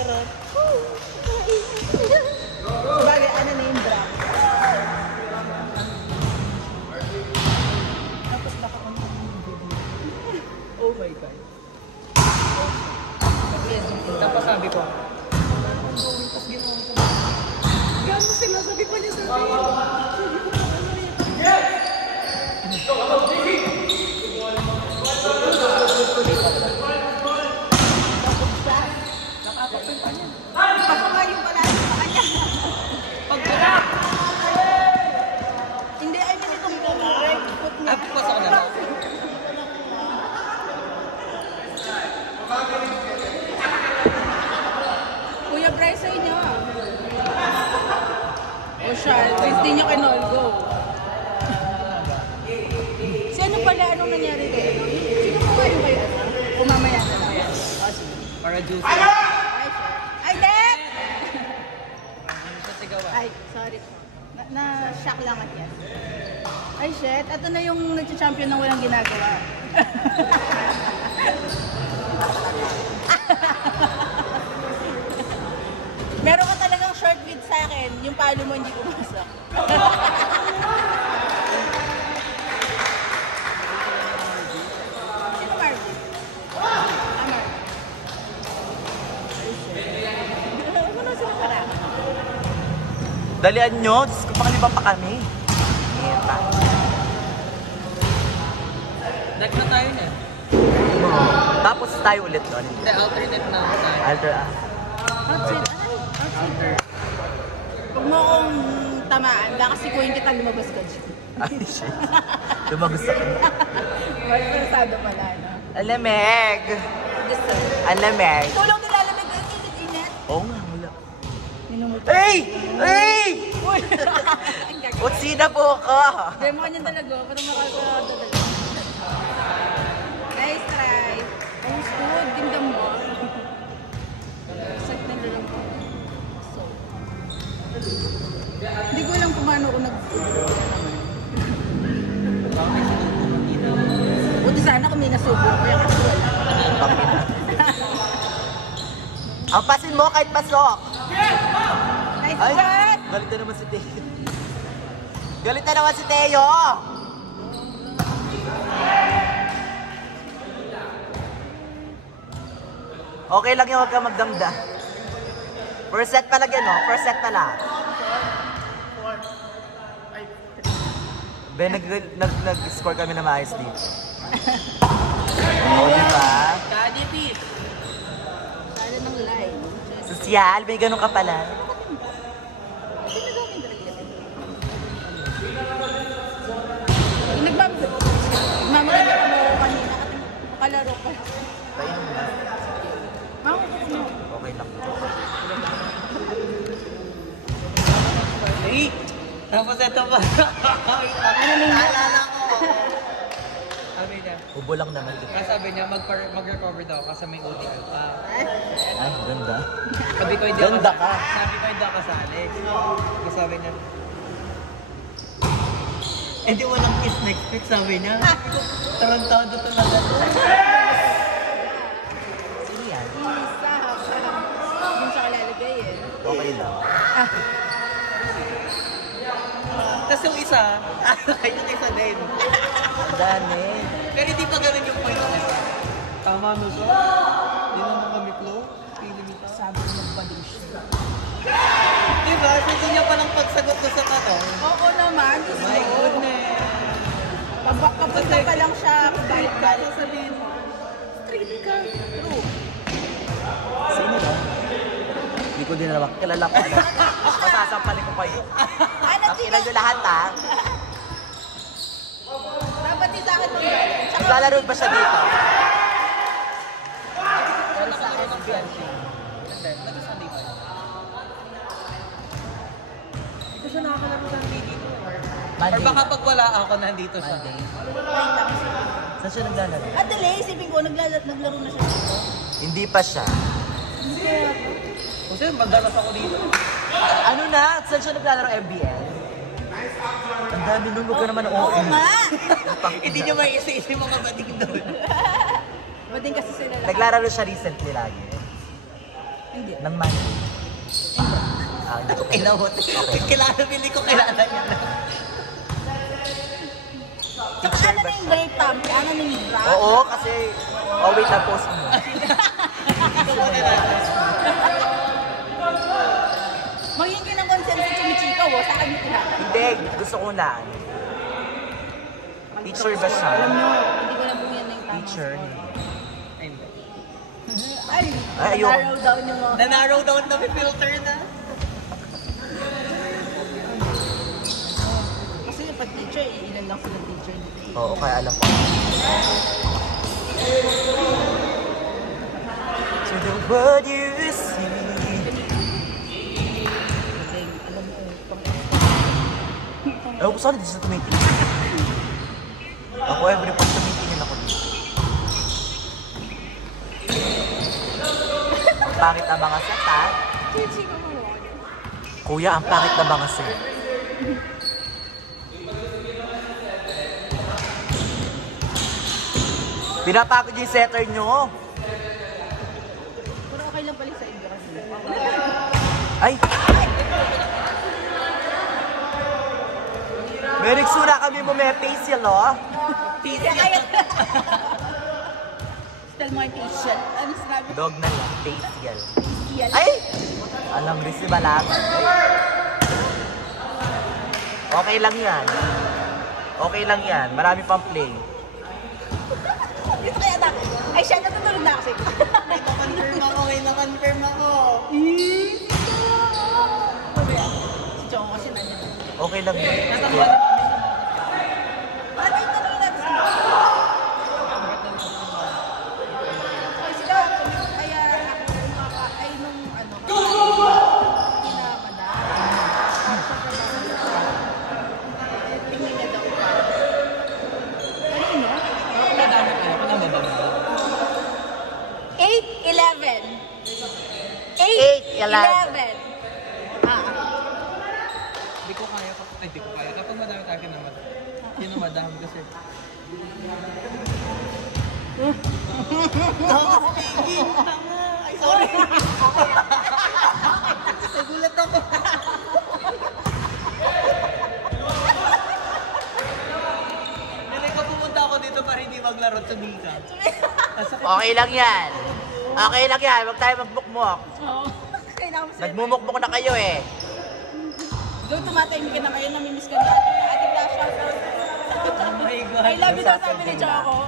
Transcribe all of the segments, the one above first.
Charot. Sabagay, ano na yung drop? Tapos baka kung oh my God. Tapos sabi ko. Tapos ginawa ko. Gano'n sila, sabi pa niya sa akin. Kuya Bryce sa inyo. O siya, since di nyo kinolgo. Si ano pala, anong nangyari kayo? Sino mo kayo kayo? O mamaya na lang. Para juicy. Ay, Dek! Ay, sorry po. Na-shock lang at yan. Ay, shit. Ito na yung nag-champion ng walang ginagawa. Meron ka talagang short with sa akin. Yung palo mo hindi pumasok. Sino Marvin? Amar. Ano sila para? Dalian nyo, Diyos ko, pakaliba pa kami. Eta. Deck na tayo na. Tapos tayo ulit doon. Hindi, alternate na tayo. Alter, Outfit. Ay, outfit. Huwag mo akong tamaan. Kakasikuhin kita, lumabas ka dyan. Ay, shit. Lumagos ako. Mas pensado pala, no? Alameg. Gusto. Alameg. Tulong nilalamig ang init-init. Oo nga, wala. Minumot. Hey! Hey! Uy! Utsina po ka! Demo ka niyan talaga. Parang makakadadala. Nice try. Ang good. Ganda mo. Sakit na lang po. So. Hindi ko alam kung paano ako buti sana kung may nasubo. Kaya kasi wala. Ang pasin mo kahit pasok! Nice Ay! shot! Galit na naman si Teo. Galit na naman si Teo! Okay lang yung wag ka magdamda. First set pa lang yan, no? First set pa lang. Ben, nag-score kami na maayos dito. Oo, diba? Daddy Pete. Sana ng line. Sosyal, may ganun ka pala. Nagmamaganda ka mo kanina at makalaro ka. Painom na. Mako Okay lang. Hey! Tapos ito pa. Ano nang Naalala ko. Sabi niya. Ubo lang naman. Sabi niya, mag-recover daw kasi may ODL pa. Ay, ganda. Sabi ko hindi Ganda ka. Sabi ko hindi ako kasali. Kasi sabi niya, eh di walang kiss next week, sabi niya. Tarantado talaga. Sino yan? isa. Yung sa kalalagay eh. Okay lang. Tapos yung isa, yung isa din. Dami. Pero hindi pa ganun yung point niya. Tama no, so? Hindi naman kami flow. Feeling ito. Sabi ko magpaling siya. Diba? Hindi niya palang pagsagot ko sa tanong. Oo naman. My goodness. Kapunta pa lang siya. Balik-balik. Sabihin mo. Street ka. True. Sino ba? Hindi ko din naman kilala ko. Masasampalin ko kayo. Ang kilala nyo lahat, ha? Dapat din sa akin mo. Naglalaro ba siya dito? Pero sa SBNC. Hindi, nag-Sunday pa yun. Hindi ko siya nakakalaro sa dito. Or baka pag wala ako, nandito siya. Saan siya naglalaro? At delay, isipin ko, naglaro na siya dito. Hindi pa siya. Kasi magdalas ako dito. Ano na? Saan siya naglalaro MBL? Ang dami nun, huwag ka naman Oo nga! Hindi niyo may isa-isa yung mga bading doon. Bading kasi sila lahat. Naglalaro siya recently lagi. Hindi. Ng money? Hindi ko Inawot. Kilala, hindi ko kilala niya. Saka ano na yung grape pump? Ano na yung rap? Oo, kasi... Oh, wait, na-post mo. Maghingi ng consent sa Chumichika, sa akin mo tinatawag. Hindi, gusto ko na. Teacher ba siya? Alam nyo, hindi ko na po yan na yung tama. Teacher. Ay, ayoko. narrow down yung mga... Na-narrow down na may filter na. Kasi yung pag-teacher, ilan lang sila teacher. Oo, kaya alam ko. To the world you see. Alam mo, Ewan ko saan hindi sa tumitingin. Ako every pag tumitingin ako dito. Ang pangit na mga set, ha? Kuya, ang pangit na mga set. Pinapagod yung setter nyo. pero okay lang pala sa inyo kasi. Ay! May riksura kami mo may facial, oh. Kaya kaya... Tell mo yung facial. Ano sinabi? Dog na lang, facial. Facial. Ay! Alam, Rizzy, malaman. Okay lang yan. Okay lang yan. Marami pang play. Dito kaya na. Ay, siya natutulog na kasi. Na-confirm ako, na-confirm ako. Si Chong kasi nandiyan. Okay lang yan. Ano yung tanongin natin sila? Ay, sila, kaya ay nung ano, kinamadaan. Tingnan niya daw. Kanino? Madami kayo, wala ba ba? 8-11. 8-11. Hindi ko kaya kapag, hindi ko kaya. Kapag madami tayo kinamadam. Kinamadam kasi. Ay, sorry. Nagulat ako. Hindi ko pumunta ako dito para hindi maglaro sa Mika. Okay lang yan. Okay lang yan. Huwag tayo magbukmok. Oo. Kailangan mo sila. Nagmumukmok na kayo eh. Doon tumatahimik ka na kayo, namimiss ka ni Ate Tasha. Oh my God. I love you daw sabi ni Choco.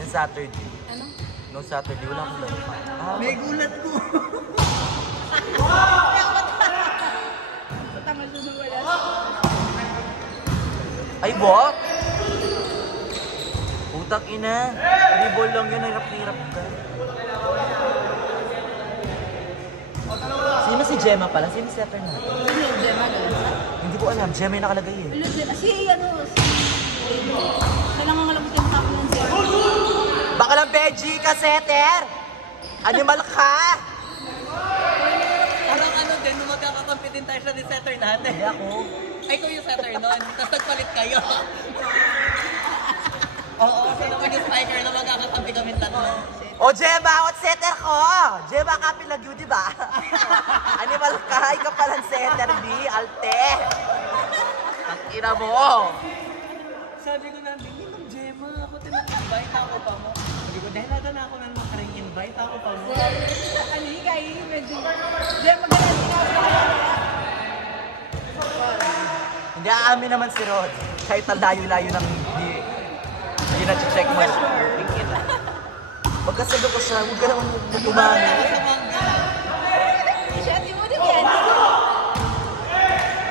Yung Saturday. Ano? No Saturday, wala akong laro pa. May gulat ko. Tama doon wala. Ay, Bo? Utang ina. Volleyball lang yun. Hirap na hirap ka. Sino si Gemma pala? Sino si setter natin? Sino yung Gemma Galanza? Hindi ko alam. Gemma yung nakalagay eh. Si ano, kailangan nga lang mo tayo ng siya. Baka lang Benji ka, setter! Animal ka! Parang ano din, nung magkakakampi din tayo sa setter natin. Hindi ako. Ay, ikaw yung setter nun. Tapos nagpalit kayo. Oo, kasi naman yung spiker na magkakakampi kami tatlo. O, Gemma! Out setter ko! Gemma, kapi lang yun, di ba? Animal ka! Ikaw palang setter, di! Alte! Ang ina mo! Sabi ko na, hindi mong Gemma, ako tinag-invite ako pa mo. Sabi ko, dahil nada na ako nang makaring-invite ako pa mo. Ano yung kayo, medyo. Gemma Galanza nga sa Hindi aamin naman si Rod. Kahit ang layo-layo ng hindi na-check mo. Tingin na. Magkasalo ko siya, huwag ka naman tumami. siya. Di mo din yan.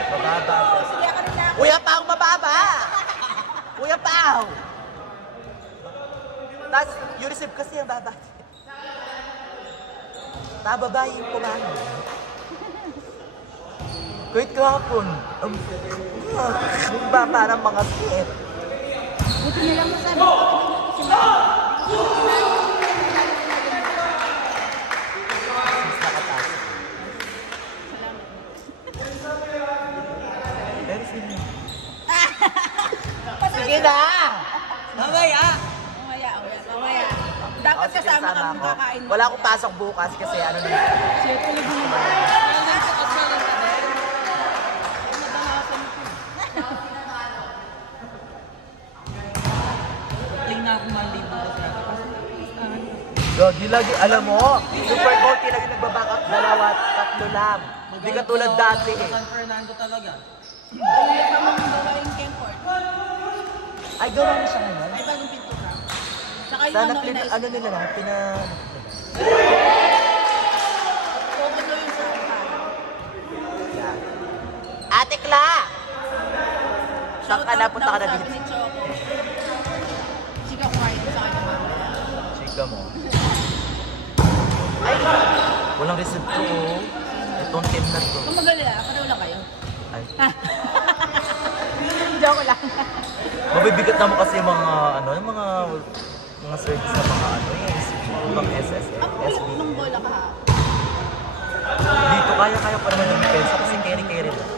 Mababa. Siya ka rin na ako. Kuya Pao, mababa! Kuya Pao! Tapos, yung receive kasi ang baba. Tababae yung kumano. Kahit kahapon, ang baba ng mga kit. Buti na lang masabi ko. Mas nakataas. Pero sino? Sige na! Mamaya! Mamaya. Dapat magkasama kasama kami ako. kakain. Wala akong pasok bukas kasi ano na. Siya talaga naman. Kaya lang sa kasyalan ka din. Nadalasan ko. Tingnan na ako malibo ko sa akin. Lagi, lagi, alam mo, super konti lagi nagbaback up, 2, 3 lang. Hindi ka tulad dati eh. San Fernando talaga. Ay, tamang gawain Kemport. Ay, gawa mo siya ngayon. May bagong pintura. Saka yung Sana inayos ano ko. nila lang, Okay daw yung sofa. Yan. Ate Kla! Saan ka na? Shoutout Punta ka daw, na sabi dito. ni Choco. Chika kumain sa kanya mamaya. Chika mo. Ay, walang receipt ko oh. Itong team na to. Kung magalala, pareho lang kayo. Ay, Joke lang. mabibigat naman kasi yung mga, ano, yung mga service sa mga, ano, yung SB, ibang SSL, Ang SB. bigat ng bola ka. Dito, kaya pa naman yung defense kasi carry lang.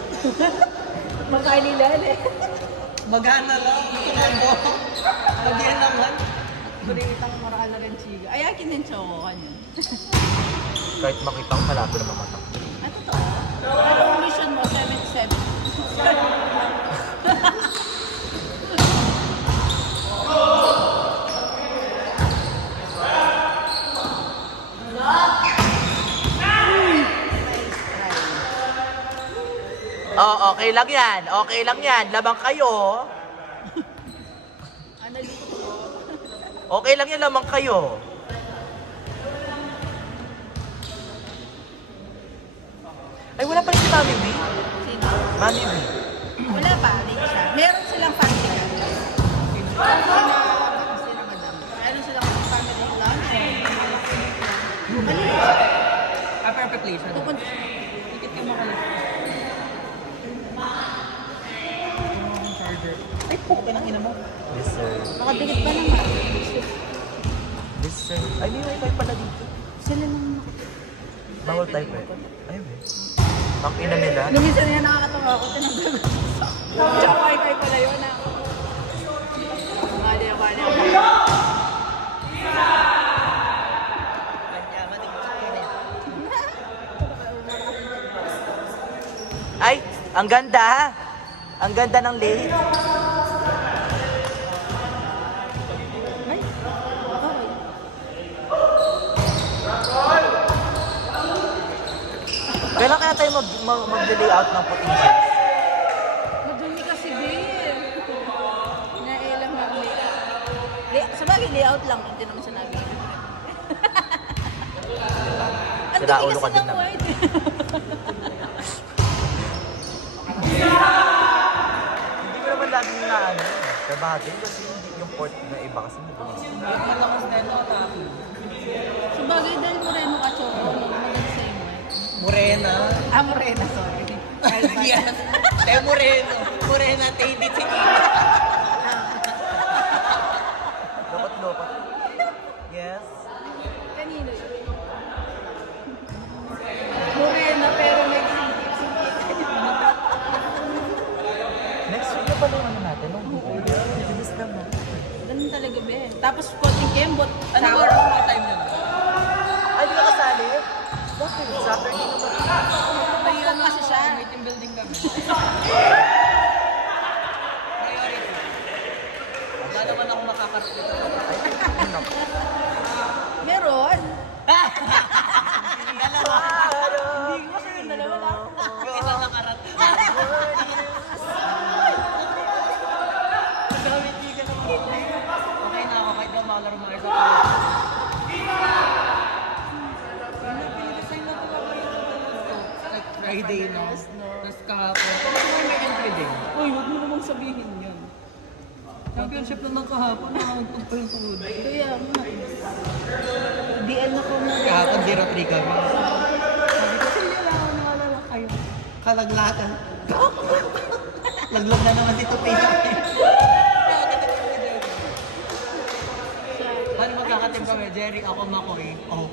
Magkaililala eh. Magana lang. Kinabo. Magyan naman. Buritang moral na rin chiga. Ay, akin din Choco kanyan. Kahit makita ko, malabo na mamatak. Ah, totoo? Pero ang mission mo, 77. Oh, okay lang yan. Okay lang yan. Labang kayo. Ano dito ko? Okay lang yan, lamang kayo. Ay, wala pa rin si Mami B. Sino? Mami B. Wala pa, late siya. Meron silang family lunch. Sina madam. Meron silang family lunch. Ano yun? Ah, perfect place. Ano? Pupunta. Tikit ka makalas. Charger. Ay, puko ka ng ina mo. Yes, sir. Makadikit pa naman. Yes, sir. Ay, may wifi pala dito. Sila nang Bawal type eh. Ay, be. Ang ina nila. Lumisan niya nakakatawa ako. Tinanggal ko. Tsaka wifi pala yun ah. Mali. Ay, ang ganda. Ang ganda ng lake. Ay, okay. Kailan kaya tayo mag-layout ng puting jeans? Madumi kasi, Bill. Nailang mag-layout. Sa bagay, layout lang. Hindi naman sinabi. Ang Sira dumi ulo ka kasi din ng naman. white. Hindi mo naman laging na ano, sa bagay kasi yung port na iba kasi mabulis. Malakas na ito at ako. Sa bagay, dahil moreno ka, Choco. Maganda sa yung white. Morena. Ah, morena, sorry. Yes. Te Moreno. Morena, te hindi sikita. Lokot-lokot. Yes. Kanino yun? Morena, pero may singkit-singkit. Next week na pala yung ano natin, no? Bilis lang na. Ganun talaga, be. Tapos, konting kembot. Ano ba ang time nyo na? Ay, di ka kasali? Bakit? Saturday naman. Mahirap kasi siya. May team building kami. Priority. Wala naman ako makakarating dito. Meron. Hindi alam mo. Hindi ko kasi yung dalawa lang. Yung isang nakarating. Gamit hindi ka naman. Okay na ako kahit daw makalaro mga isa. Like Friday, no? Tapos kahapon. Tapos may entry din. Uy, huwag mo namang sabihin yun. Championship lang ng kahapon. Nakakagpunta yung tuhod. Kaya nga. DL na ko na. Kahapon 0-3 kami. Sabi ko, sige lang ako nakalala kayo. Kalaglatan. Laglag na naman dito tayo. Paano magkakatim kami? Jerry, ako, Makoy. Oh.